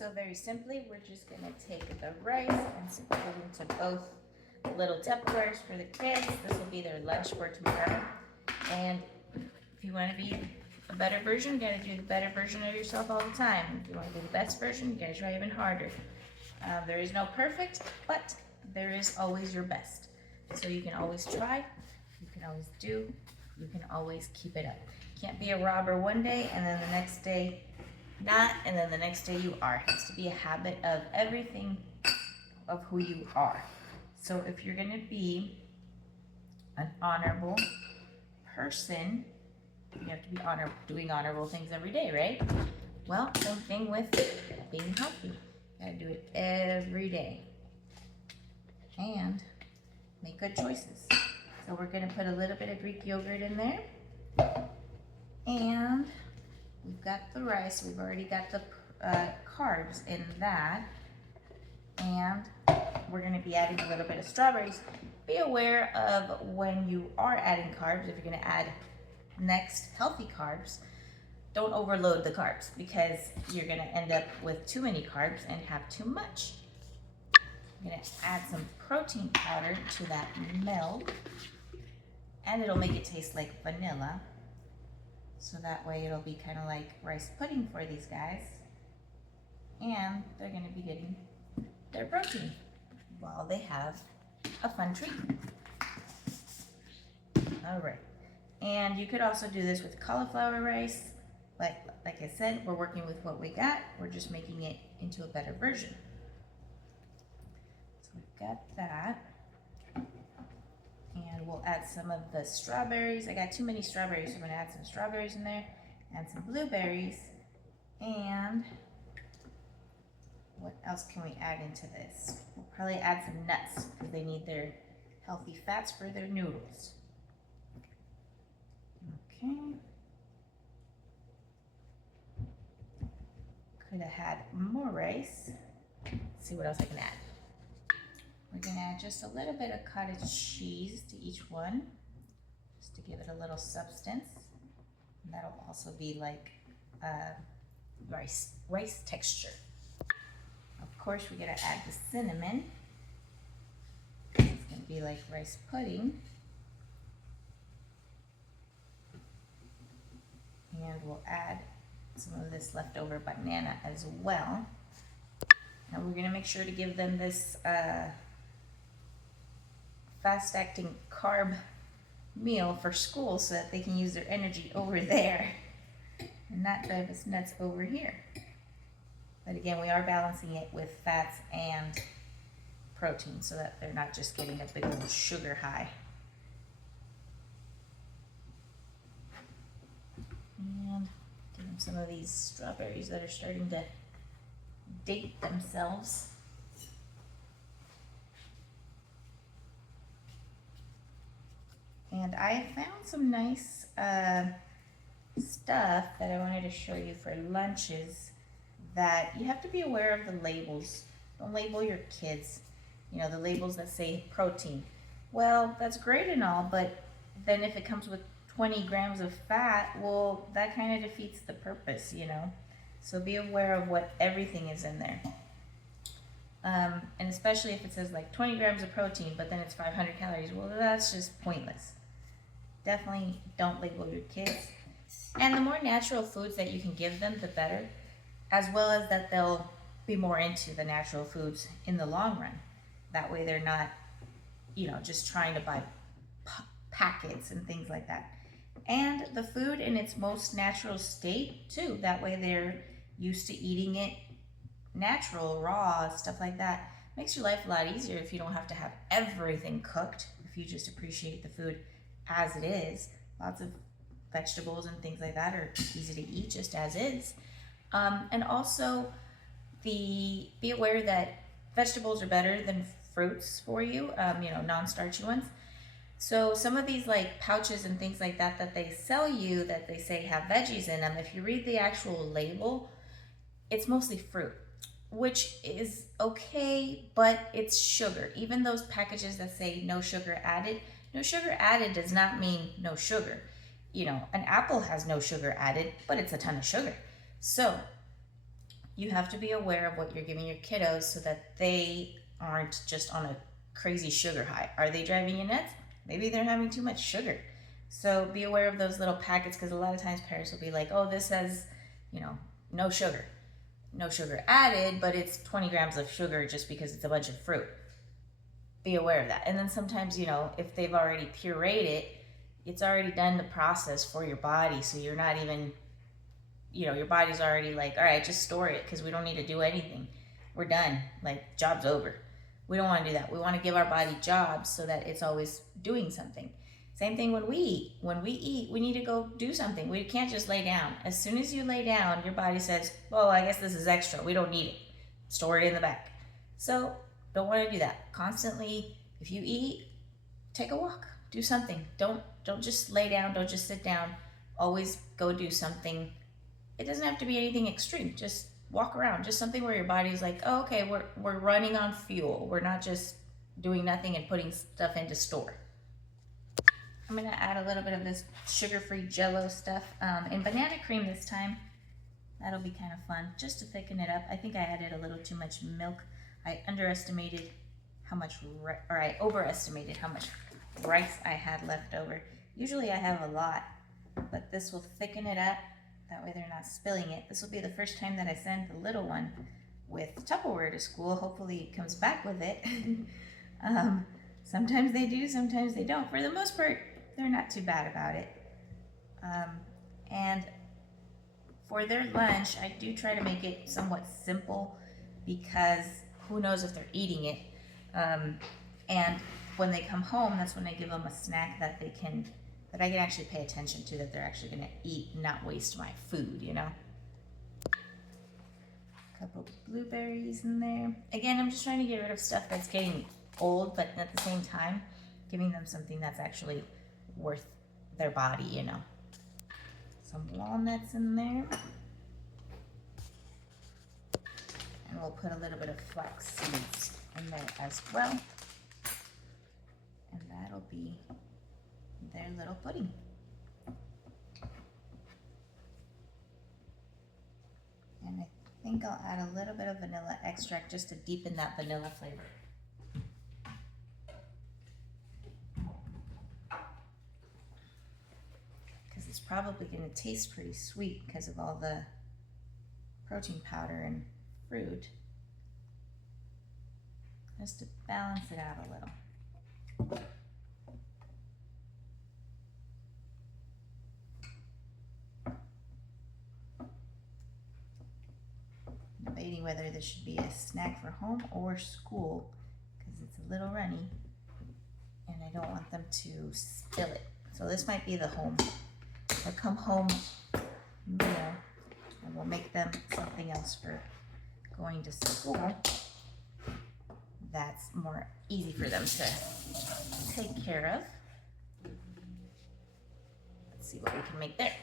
So very simply, we're just gonna take the rice and split it into both little Tupperwares for the kids. This will be their lunch for tomorrow. And if you wanna be a better version, you gotta do the better version of yourself all the time. If you wanna be the best version, you gotta try even harder. There is no perfect, but there is always your best. So you can always try, you can always do, you can always keep it up. Can't be a robber one day and then the next day not, and then the next day you are. It has to be a habit of everything of who you are. So if you're gonna be an honorable person, you have to be doing honorable things every day, right? Well, same thing with being healthy. You gotta do it every day. And make good choices. So we're gonna put a little bit of Greek yogurt in there. And we've got the rice, we've already got the carbs in that. And we're gonna be adding a little bit of strawberries. Be aware of when you are adding carbs, if you're gonna add next healthy carbs, don't overload the carbs because you're gonna end up with too many carbs and have too much. I'm gonna add some protein powder to that milk, and it'll make it taste like vanilla. So that way it'll be kind of like rice pudding for these guys. And they're gonna be getting their protein while they have a fun treat. All right. And you could also do this with cauliflower rice. Like I said, we're working with what we got. We're just making it into a better version. So we've got that. And we'll add some of the strawberries. I got too many strawberries, so I'm gonna add some strawberries in there, add some blueberries, and what else can we add into this? We'll probably add some nuts because they need their healthy fats for their noodles. Okay. Could have had more rice. Let's see what else I can add. We're gonna add just a little bit of cottage cheese to each one, just to give it a little substance. And that'll also be like rice texture. Of course, we're gonna add the cinnamon. It's gonna be like rice pudding. And we'll add some of this leftover banana as well. Now we're gonna make sure to give them this fast-acting carb meal for school so that they can use their energy over there and not drive us nuts over here. But again, we are balancing it with fats and protein so that they're not just getting a big old sugar high. And give them some of these strawberries that are starting to date themselves. And I found some nice stuff that I wanted to show you for lunches that you have to be aware of the labels. Don't label your kids, you know, the labels that say protein. Well, that's great and all, but then if it comes with 20 grams of fat, well, that kind of defeats the purpose, you know? So be aware of what everything is in there. And especially if it says like 20 grams of protein, but then it's 500 calories, well, that's just pointless. Definitely don't label your kids. And the more natural foods that you can give them, the better, as well as that they'll be more into the natural foods in the long run. That way they're not, you know, just trying to buy packets and things like that. And the food in its most natural state too. That way they're used to eating it natural, raw, stuff like that. Makes your life a lot easier if you don't have to have everything cooked, if you just appreciate the food as it is. Lots of vegetables and things like that are easy to eat just as is. And also be aware that vegetables are better than fruits for you, you know, non-starchy ones. So some of these like pouches and things like that that they sell you that they say have veggies in them, if you read the actual label, it's mostly fruit, which is okay, but it's sugar. Even those packages that say no sugar added does not mean no sugar. You know, an apple has no sugar added, but it's a ton of sugar. So you have to be aware of what you're giving your kiddos so that they aren't just on a crazy sugar high. Are they driving you nuts? Maybe they're having too much sugar. So be aware of those little packets, because a lot of times parents will be like, oh, this has, no sugar. No sugar added, but it's 20 grams of sugar just because it's a bunch of fruit. Be aware of that. And then sometimes, if they've already pureed it, it's already done the process for your body. So you're not even, your body's already like, all right, just store it because we don't need to do anything. We're done. Like, job's over. We don't want to do that. We want to give our body jobs so that it's always doing something. Same thing when we eat. When we eat, we need to go do something. We can't just lay down. As soon as you lay down, your body says, oh, I guess this is extra. We don't need it. Store it in the back. So don't want to do that. Constantly, if you eat, take a walk. Do something. Don't just lay down. Don't just sit down. Always go do something. It doesn't have to be anything extreme. Just walk around. Just something where your body's like, oh, okay, we're running on fuel. We're not just doing nothing and putting stuff into store. I'm going to add a little bit of this sugar-free Jell-O stuff in banana cream this time. That'll be kind of fun, just to thicken it up. I think I added a little too much milk. I underestimated how much, I overestimated how much rice I had left over. Usually I have a lot, but this will thicken it up. That way they're not spilling it. This will be the first time that I send the little one with Tupperware to school. Hopefully he comes back with it. Sometimes they do, sometimes they don't. For the most part, they're not too bad about it. And for their lunch, I do try to make it somewhat simple because who knows if they're eating it. And when they come home, that's when I give them a snack that I can actually pay attention to, that they're actually going to eat and not waste my food, A couple blueberries in there. Again, I'm just trying to get rid of stuff that's getting old, but at the same time, giving them something that's actually worth their body, Some walnuts in there. And we'll put a little bit of flax seeds in there as well. And that'll be their little pudding. And I think I'll add a little bit of vanilla extract just to deepen that vanilla flavor. Because it's probably going to taste pretty sweet because of all the protein powder and fruit. Just to balance it out a little. Debating whether this should be a snack for home or school because it's a little runny and I don't want them to spill it. So this might be the home. They'll come home meal and we'll make them something else for going to school that's more easy for them to take care of. Let's see what we can make there.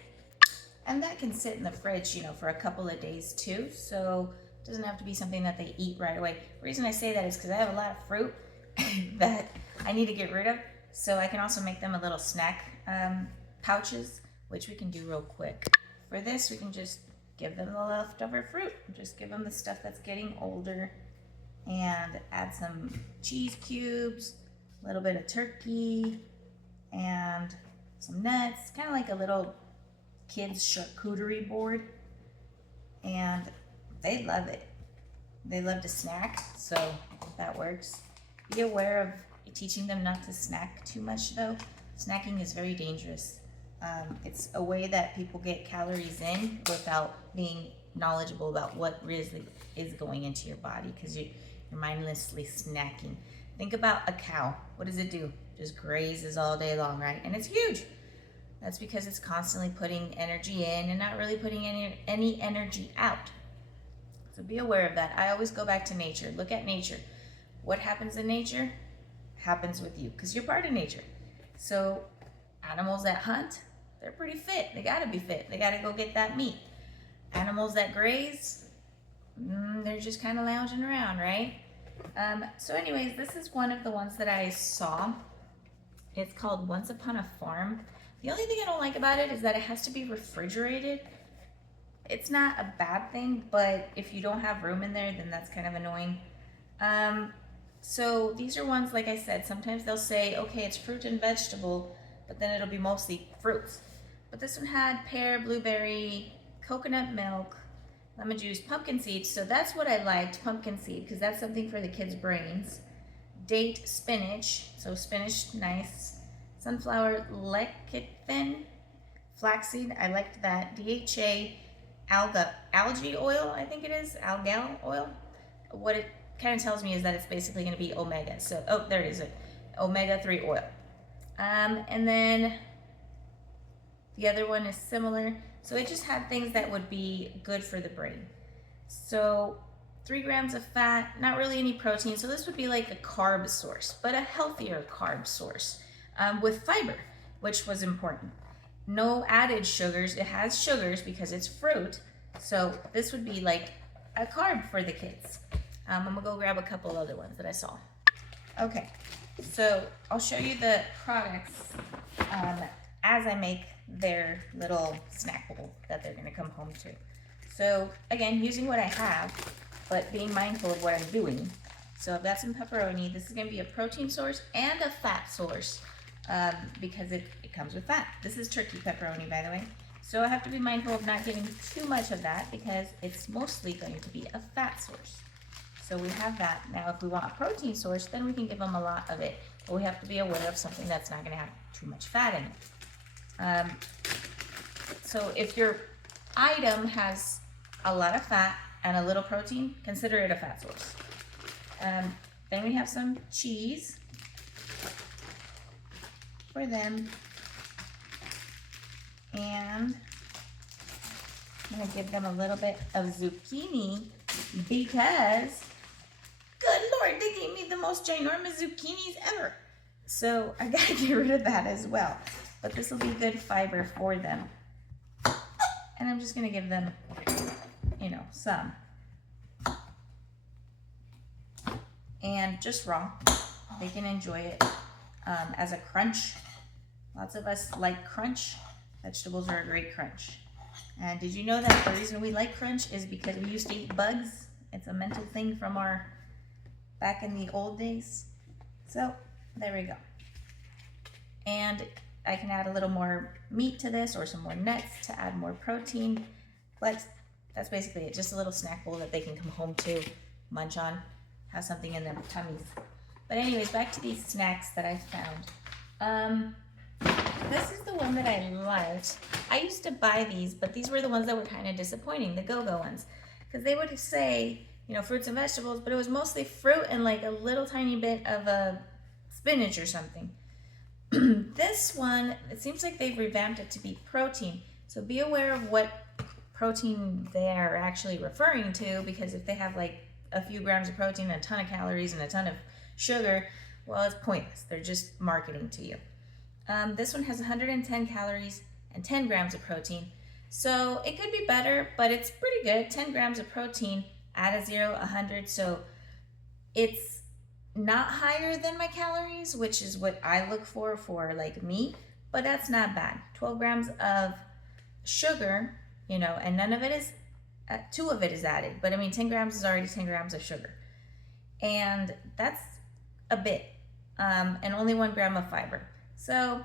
And that can sit in the fridge, for a couple of days too. So it doesn't have to be something that they eat right away. The reason I say that is because I have a lot of fruit that I need to get rid of. So I can also make them a little snack pouches, which we can do real quick. For this, we can just give them the leftover fruit. Just give them the stuff that's getting older and add some cheese cubes, a little bit of turkey, and some nuts, kind of like a little kids charcuterie board, and they love it. They love to snack, so that works. Be aware of teaching them not to snack too much though. Snacking is very dangerous. It's a way that people get calories in without being knowledgeable about what really is going into your body, because you're mindlessly snacking. Think about a cow. What does it do? Just grazes all day long, right? And it's huge. That's because it's constantly putting energy in and not really putting any energy out. So be aware of that. I always go back to nature. Look at nature. What happens in nature happens with you because you're part of nature. So animals that hunt, they're pretty fit. They gotta be fit. They gotta go get that meat. Animals that graze, they're just kind of lounging around, right? So anyways, this is one of the ones that I saw. It's called Once Upon a Farm. The only thing I don't like about it is that it has to be refrigerated. It's not a bad thing, but if you don't have room in there, then that's kind of annoying. So these are ones, like I said, sometimes they'll say, okay, it's fruit and vegetable, but then it'll be mostly fruits. But this one had pear, blueberry, coconut milk, lemon juice, pumpkin seeds. So that's what I liked, pumpkin seed, because that's something for the kids' brains. Date, spinach, so spinach, nice. Sunflower lecithin, flaxseed, I liked that. DHA, algae oil, I think it is, algal oil. What it kind of tells me is that it's basically going to be omega. So, oh, there it is, omega-3 oil. And then the other one is similar. So it just had things that would be good for the brain. So 3 grams of fat, not really any protein. So this would be like a carb source, but a healthier carb source with fiber, which was important. No added sugars. It has sugars because it's fruit. So this would be like a carb for the kids. I'm gonna go grab a couple other ones that I saw. Okay, so I'll show you the products as I make their little snack bowl that they're gonna come home to. So again, using what I have, but being mindful of what I'm doing. So I've got some pepperoni. This is gonna be a protein source and a fat source because it comes with fat. This is turkey pepperoni, by the way. So I have to be mindful of not giving too much of that because it's mostly going to be a fat source. So we have that. Now, if we want a protein source, then we can give them a lot of it. But we have to be aware of something that's not gonna have too much fat in it. So if your item has a lot of fat and a little protein, consider it a fat source. Then we have some cheese for them. And I'm gonna give them a little bit of zucchini because, good Lord, they gave me the most ginormous zucchinis ever. So I gotta get rid of that as well. But this will be good fiber for them. And I'm just gonna give them, you know, some. And just raw. They can enjoy it as a crunch. Lots of us like crunch. Vegetables are a great crunch. And did you know that the reason we like crunch is because we used to eat bugs? It's a mental thing from our back in the old days. So there we go. And I can add a little more meat to this or some more nuts to add more protein. But that's basically it. Just a little snack bowl that they can come home to, munch on, have something in their tummies. But anyways, back to these snacks that I found. This is the one that I liked. I used to buy these, but these were the ones that were kind of disappointing, the go-go ones. Because they would say, you know, fruits and vegetables, but it was mostly fruit and like a little tiny bit of a spinach or something. This one, it seems like they've revamped it to be protein. So be aware of what protein they're actually referring to, because if they have like a few grams of protein, a ton of calories, and a ton of sugar, well, it's pointless. They're just marketing to you. This one has 110 calories and 10 grams of protein. So it could be better, but it's pretty good. 10 grams of protein, add a 0, 100. So it's not higher than my calories, which is what I look for like meat, but that's not bad. 12 grams of sugar, you know, and none of it is, 2 of it is added. But I mean, 10 grams is already 10 grams of sugar. And that's a bit, and only 1 gram of fiber. So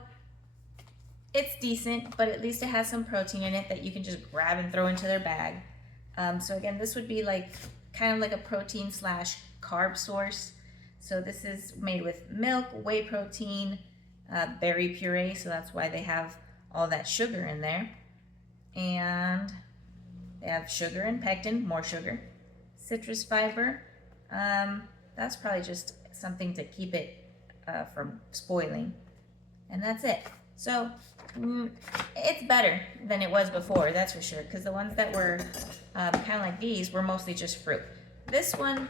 it's decent, but at least it has some protein in it that you can just grab and throw into their bag. So again, this would be like kind of like a protein / carb source. So this is made with milk, whey protein, berry puree. So that's why they have all that sugar in there. And they have sugar and pectin, more sugar, citrus fiber. That's probably just something to keep it from spoiling. And that's it. So it's better than it was before, that's for sure, because the ones that were kind of like these were mostly just fruit. This one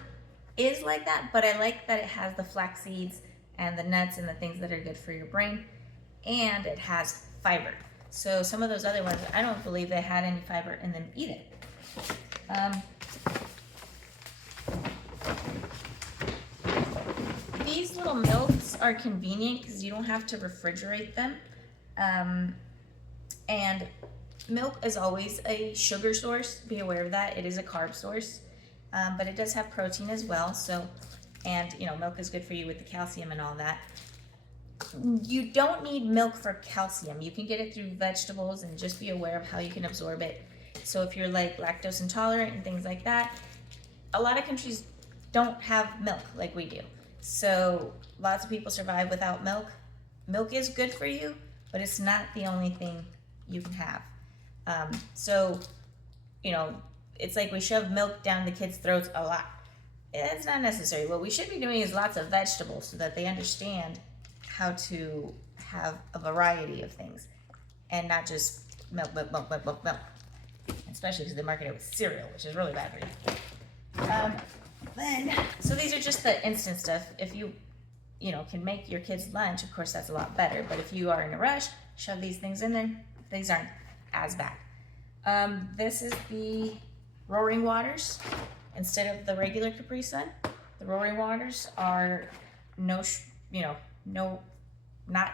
is like that, but I like that it has the flax seeds and the nuts and the things that are good for your brain, and it has fiber. So some of those other ones, I don't believe they had any fiber in them either. These little milks are convenient because you don't have to refrigerate them. And Milk is always a sugar source. Be aware of that. It is a carb source, but it does have protein as well. So, and milk is good for you with the calcium and all that. You don't need milk for calcium. You can get it through vegetables, and just be aware of how you can absorb it. So if you're like lactose intolerant and things like that, a lot of countries don't have milk like we do. So lots of people survive without milk. Milk is good for you, but it's not the only thing you can have. So, it's like we shove milk down the kids' throats a lot. It's not necessary. What we should be doing is lots of vegetables so that they understand how to have a variety of things and not just milk. Especially because they market it with cereal, which is really bad for you. So these are just the instant stuff. If you can make your kids lunch, of course that's a lot better. But if you are in a rush, shove these things in there. These aren't as bad. This is the Roaring Waters instead of the regular Capri Sun. The Roaring Waters are not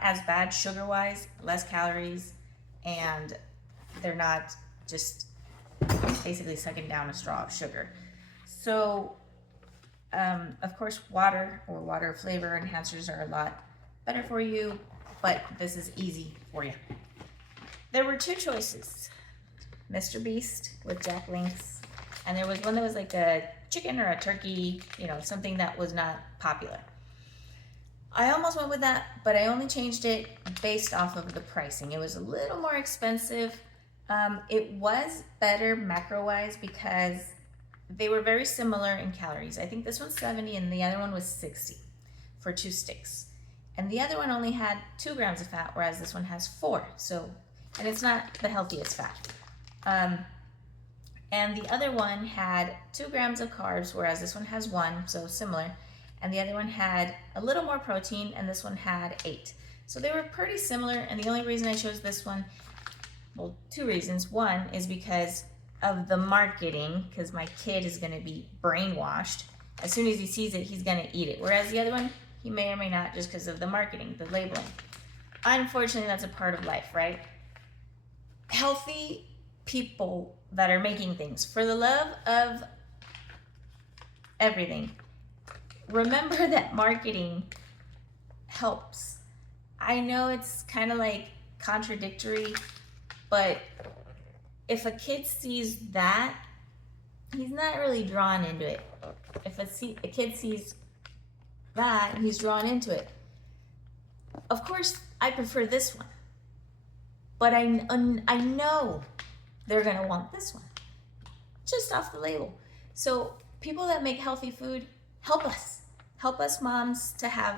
as bad sugar-wise, less calories, and they're not just basically sucking down a straw of sugar. So, of course, water or water flavor enhancers are a lot better for you, but this is easy for you. There were two choices, Mr. Beast with Jack Link's, and there was one that was like a chicken or a turkey, something that was not popular. I almost went with that, but I only changed it based off of the pricing. It was a little more expensive. It was better macro-wise because they were very similar in calories. I think this one's 70 and the other one was 60 for 2 sticks. And the other one only had 2 grams of fat, whereas this one has 4. And it's not the healthiest fat. And the other one had 2 grams of carbs, whereas this one has 1, so similar. And the other one had a little more protein, and this one had 8. So they were pretty similar, and the only reason I chose this one, well, 2 reasons. One is because of the marketing, because my kid is going to be brainwashed. As soon as he sees it, he's going to eat it. Whereas the other one, he may or may not, just because of the marketing, the labeling. Unfortunately, that's a part of life, right? Healthy people that are making things for the love of everything, remember that marketing helps. I know it's kind of like contradictory, but if a kid sees that, he's not really drawn into it. If a kid sees that, he's drawn into it. Of course, I prefer this one, but I know they're gonna want this one, just off the label. So people that make healthy food, help us moms to have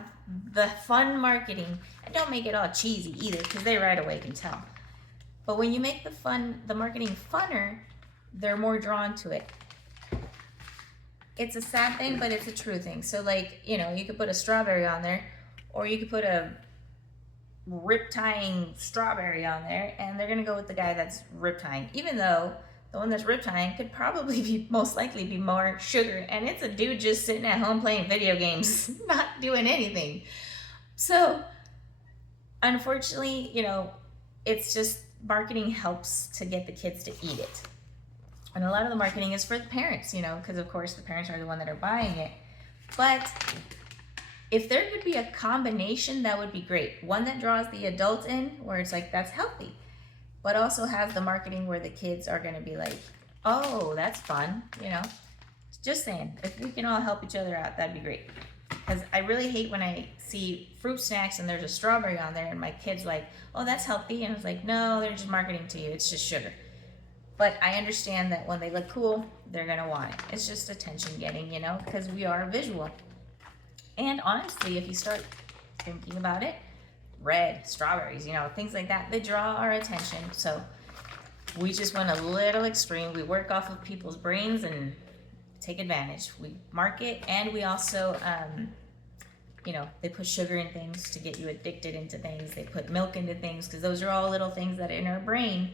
the fun marketing, and don't make it all cheesy either, because they right away can tell. But when you make the marketing funner, they're more drawn to it. It's a sad thing, but it's a true thing. So you could put a strawberry on there, or you could put a rip tying strawberry on there, and they're gonna go with the guy that's rip tying, even though the one that's rip tying could probably most likely be more sugar, and it's a dude just sitting at home playing video games, not doing anything. So unfortunately, it's just marketing helps to get the kids to eat it. And a lot of the marketing is for the parents, because of course the parents are the one that are buying it. But if there could be a combination, that would be great. One that draws the adult in, where it's like, that's healthy, but also has the marketing where the kids are going to be like, oh, that's fun, Just saying, if we can all help each other out, that'd be great. Because I really hate when I see fruit snacks and there's a strawberry on there and my kid's like, oh, that's healthy. And I was like, no, they're just marketing to you. It's just sugar. But I understand that when they look cool, they're going to want it. It's just attention getting, because we are visual. And honestly, if you start thinking about it, red, strawberries, things like that, they draw our attention. So we just went a little extreme. We work off of people's brains and take advantage. We market, and we also, they put sugar in things to get you addicted into things. They put milk into things, because those are all little things that in our brain,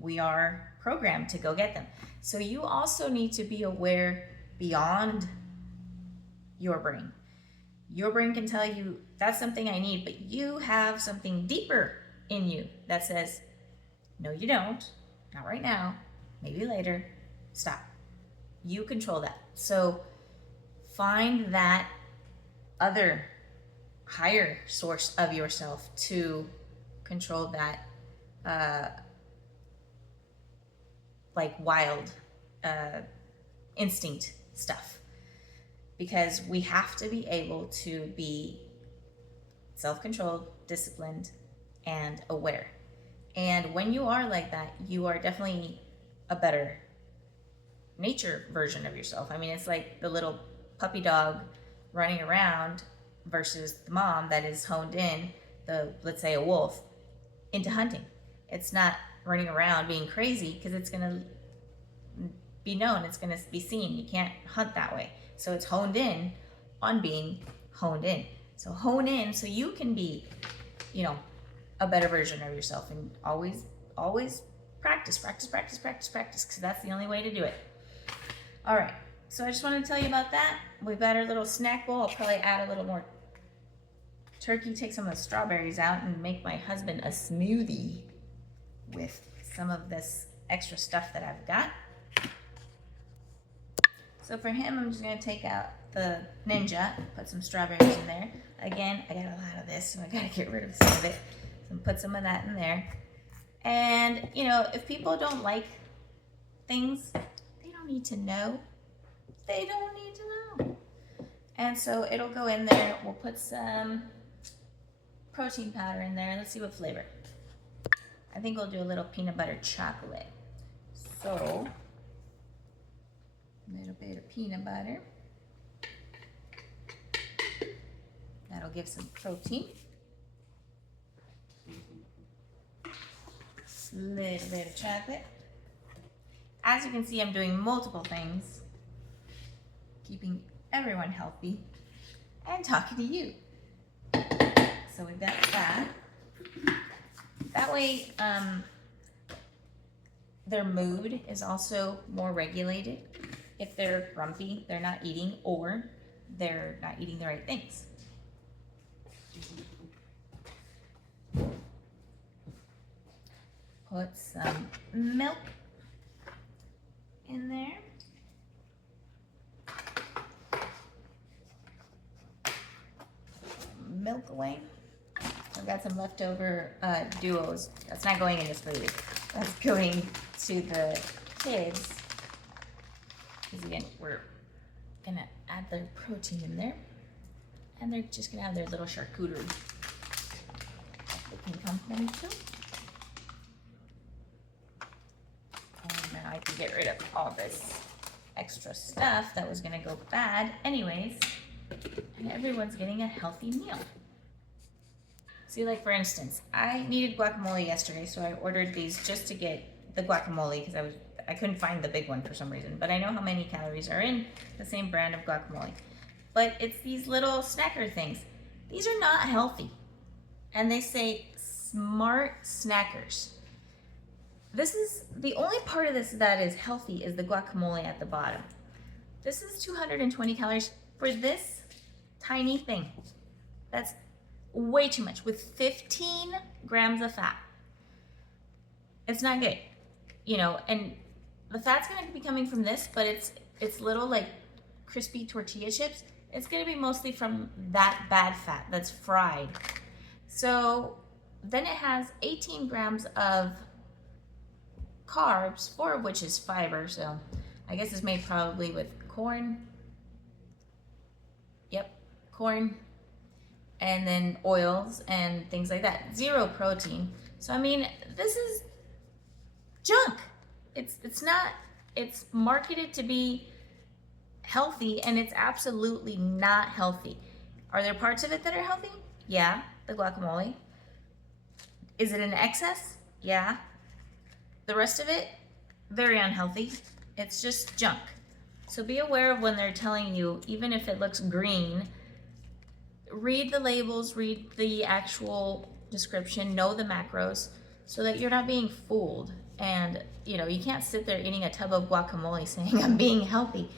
we are programmed to go get them. So you also need to be aware beyond your brain. Your brain can tell you that's something I need, but you have something deeper in you that says, no, you don't. not right now, maybe later, stop. You control that. So find that other higher source of yourself to control that like wild instinct stuff, because we have to be able to be self-controlled, disciplined, and aware. And when you are like that, you are definitely a better nature version of yourself. I mean, it's like the little puppy dog running around versus the mom that is honed in, let's say a wolf, into hunting. It's not running around being crazy because it's going to be known, it's going to be seen. You can't hunt that way. So it's honed in on being honed in. So hone in so you can be, a better version of yourself, and always practice, because that's the only way to do it. All right, so I just wanted to tell you about that. We've got our little snack bowl. I'll probably add a little more turkey, take some of the strawberries out, and make my husband a smoothie with some of this extra stuff that I've got. So for him, I'm just gonna take out the Ninja, put some strawberries in there. Again, I got a lot of this, so I gotta get rid of some of it. So put some of that in there. And, if people don't like things, they don't need to know. They don't need to know. And so it'll go in there. We'll put some protein powder in there. Let's see what flavor. I think we'll do a little peanut butter chocolate. So, a little bit of peanut butter. That'll give some protein. A little bit of chocolate. As you can see, I'm doing multiple things, keeping everyone healthy and talking to you. So we've got that. That way, their mood is also more regulated. If they're grumpy, they're not eating, or they're not eating the right things. Put some milk in there. Milk away. I've got some leftover duos. That's not going in this food. That's going to the kids. Because again, we're gonna add their protein in there. And they're just gonna have their little charcuterie. They can come from too. And now I can get rid of all this extra stuff that was gonna go bad anyways. And everyone's getting a healthy meal. See, like for instance, I needed guacamole yesterday, so I ordered these just to get the guacamole because I couldn't find the big one for some reason. But I know how many calories are in the same brand of guacamole. But it's these little snacker things. These are not healthy. And they say smart snackers. This is the only part of this that is healthy is the guacamole at the bottom. This is 220 calories for this tiny thing. That's way too much with 15 grams of fat. It's not good, and the fat's going to be coming from this, but it's little like crispy tortilla chips. It's going to be mostly from that bad fat that's fried. So then it has 18 grams of carbs, 4 of which is fiber. So I guess it's made probably with corn. Yep, corn. And then oils and things like that. 0 protein. So I mean, this is junk. It's marketed to be healthy, and it's absolutely not healthy. Are there parts of it that are healthy? Yeah, the guacamole. Is it in excess? Yeah. The rest of it, very unhealthy. It's just junk. So be aware of when they're telling you, even if it looks green, read the labels, read the actual description, know the macros, so that you're not being fooled. And, you can't sit there eating a tub of guacamole saying, I'm being healthy.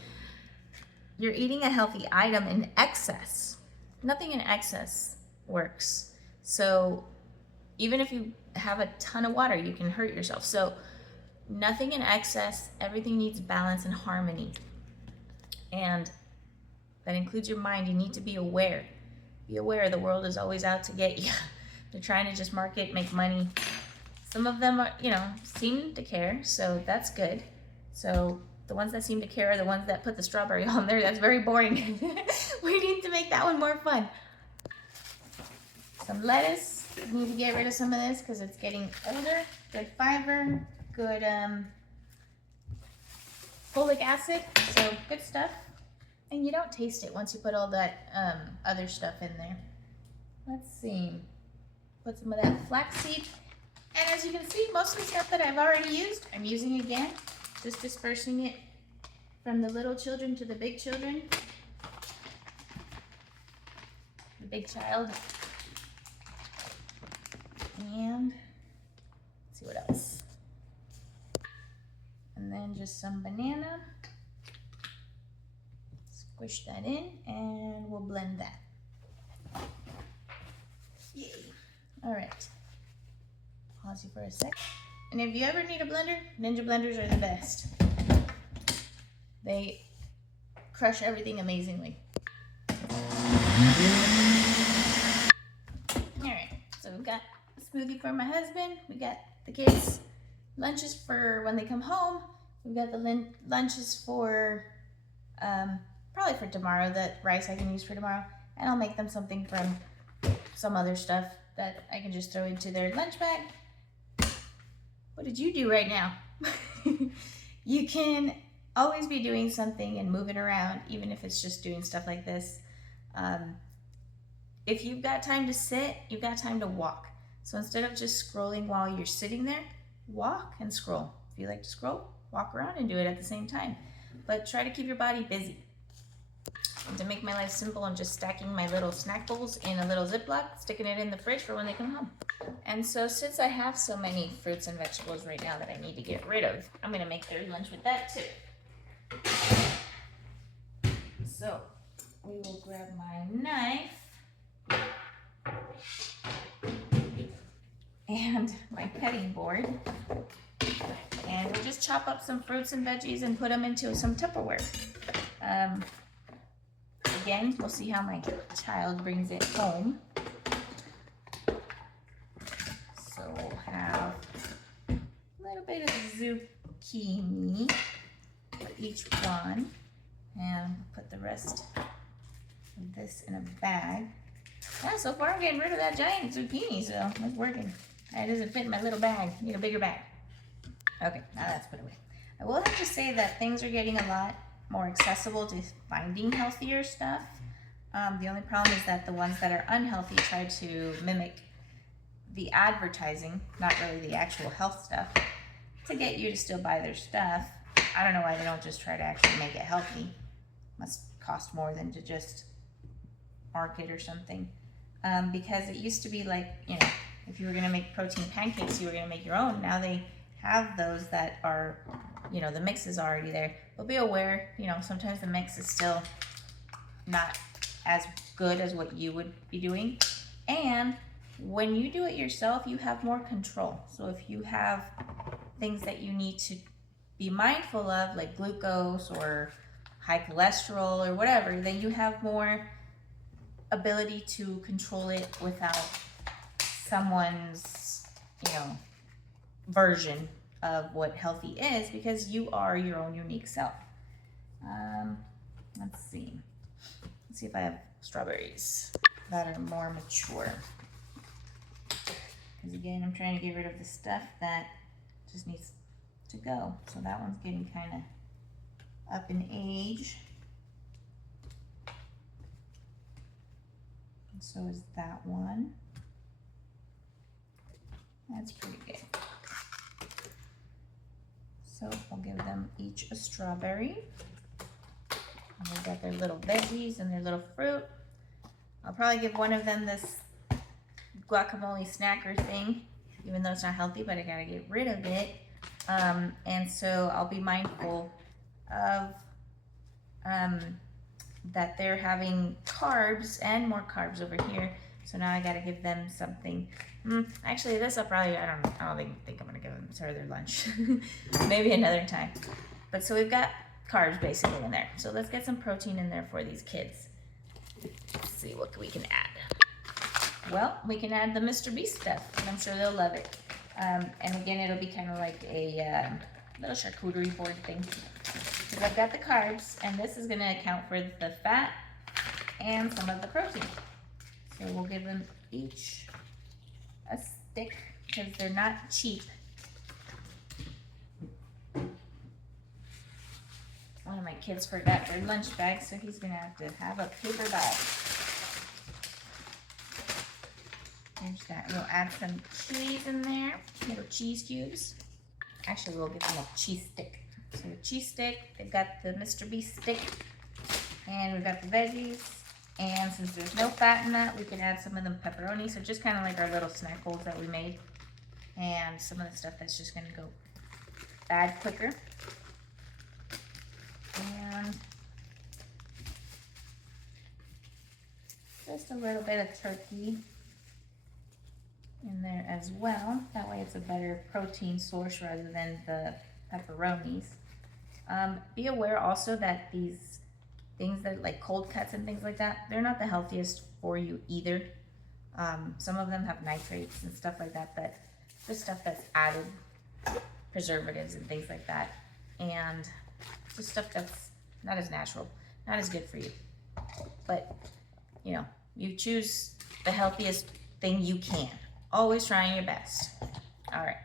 You're eating a healthy item in excess. Nothing in excess works. So even if you have a ton of water, you can hurt yourself. So nothing in excess. Everything needs balance and harmony. And that includes your mind. You need to be aware. Be aware the world is always out to get you. They're trying to just market, make money. Some of them are, seem to care, so that's good. So the ones that seem to care are the ones that put the strawberry on there. That's very boring. We need to make that one more fun. Some lettuce. We need to get rid of some of this because it's getting older. Good fiber, good folic acid, so good stuff. And you don't taste it once you put all that other stuff in there. Let's see. Put some of that flaxseed. And as you can see, most of the stuff that I've already used, I'm using again. Just dispersing it from the little children to the big children. The big child. And let's see what else. And then just some banana. Squish that in and we'll blend that. Yay. All right. Pause you for a sec. And if you ever need a blender, Ninja blenders are the best. They crush everything amazingly. All right, so we've got a smoothie for my husband. We got the kids' lunches for when they come home. We've got the lunches for probably for tomorrow, the rice I can use for tomorrow. And I'll make them something from some other stuff that I can just throw into their lunch bag. What did you do right now? You can always be doing something and moving around, even if it's just doing stuff like this. If you've got time to sit, you've got time to walk. So instead of just scrolling while you're sitting there, walk and scroll. If you like to scroll, walk around and do it at the same time. But try to keep your body busy. And to make my life simple, I'm just stacking my little snack bowls in a little Ziploc, sticking it in the fridge for when they come home. And so since I have so many fruits and vegetables right now that I need to get rid of, I'm gonna make their lunch with that too. So we will grab my knife and my cutting board, and we'll just chop up some fruits and veggies and put them into some Tupperware. Again, we'll see how my child brings it home. So we'll have a little bit of zucchini for each one, and put the rest of this in a bag. Yeah, so far I'm getting rid of that giant zucchini, so it's working. It doesn't fit in my little bag. I need a bigger bag. Okay, now that's put away. I will have to say that things are getting a lot more accessible to finding healthier stuff. The only problem is that the ones that are unhealthy try to mimic the advertising, not really the actual health stuff, to get you to still buy their stuff. I don't know why they don't just try to actually make it healthy. Must cost more than to just market or something. Because it used to be like, if you were gonna make protein pancakes, you were gonna make your own. Now they have those that are, the mix is already there. But be aware, sometimes the mix is still not as good as what you would be doing. And when you do it yourself, you have more control. So if you have things that you need to be mindful of, like glucose or high cholesterol or whatever, then you have more ability to control it without someone's, version of what healthy is, because you are your own unique self. Let's see if I have strawberries that are more mature. Because again, I'm trying to get rid of the stuff that just needs to go. So that one's getting kind of up in age. And so is that one. That's pretty good. So I'll give them each a strawberry. And they've got their little veggies and their little fruit. I'll probably give one of them this guacamole snacker thing, even though it's not healthy, but I gotta get rid of it. And so I'll be mindful of that they're having carbs and more carbs over here, So now I gotta give them something. Actually, this I'll probably, I don't think I'm gonna give them sort of their lunch. Maybe another time. But so we've got carbs basically in there. So let's get some protein in there for these kids. Let's see what we can add. Well, we can add the Mr. Beast stuff, and I'm sure they'll love it. And again, it'll be kind of like a little charcuterie board thing. Because I've got the carbs, and this is gonna account for the fat and some of the protein. So we'll give them each a stick because they're not cheap. One of my kids forgot their lunch bag, so he's gonna have to have a paper bag. There's that. We'll add some cheese in there, little cheese cubes. Actually, we'll give them a cheese stick. So a cheese stick, they've got the Mr. Beast stick, and we've got the veggies. And since there's no fat in that, we can add some of the pepperoni. So just kind of like our little snack bowls that we made. And some of the stuff that's just gonna go bad quicker. And just a little bit of turkey in there as well. That way it's a better protein source rather than the pepperonis. Be aware also that these things that like cold cuts and things like that, they're not the healthiest for you either. Some of them have nitrates and stuff like that, but just stuff that's added, preservatives and things like that. And just stuff that's not as natural, not as good for you. But, you know, you choose the healthiest thing you can. Always trying your best. All right,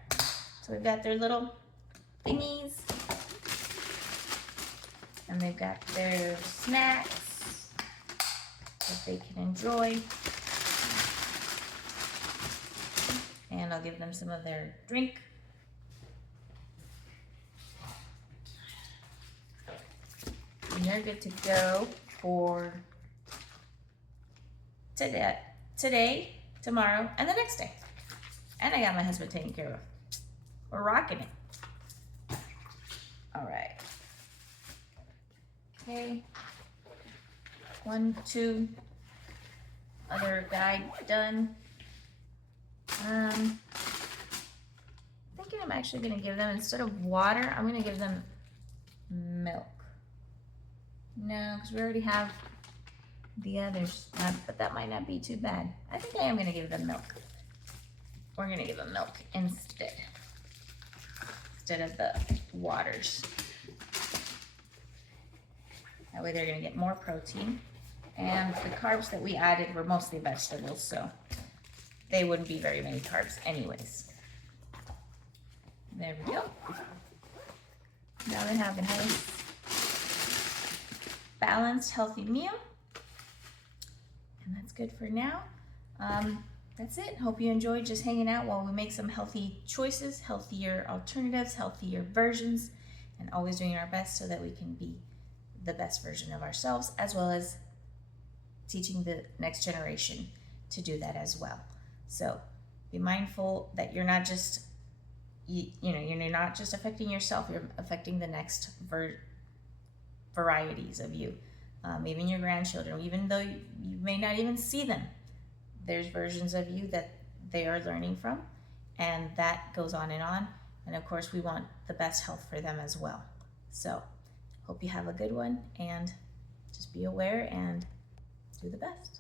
so we've got their little thingies. And they've got their snacks that they can enjoy. And I'll give them some of their drink. And they're good to go for today, tomorrow, and the next day. And I got my husband taken care of. We're rocking it. All right. Okay, 1, 2, other guy done. Thinking I'm actually gonna give them, instead of water, I'm gonna give them milk. No, because we already have the others, but that might not be too bad. I think I am gonna give them milk. We're gonna give them milk instead of the waters. That way they're gonna get more protein. And the carbs that we added were mostly vegetables, so they wouldn't be very many carbs anyways. There we go. Now they have a nice, balanced, healthy meal. And that's good for now. That's it. Hope you enjoyed just hanging out while we make some healthy choices, healthier alternatives, healthier versions, and always doing our best so that we can be the best version of ourselves, as well as teaching the next generation to do that as well. So be mindful that you're not just, you're not just affecting yourself, you're affecting the next varieties of you. Even your grandchildren, even though you may not even see them, there's versions of you that they are learning from, and that goes on. And of course, we want the best health for them as well. So hope you have a good one, and just be aware and do the best.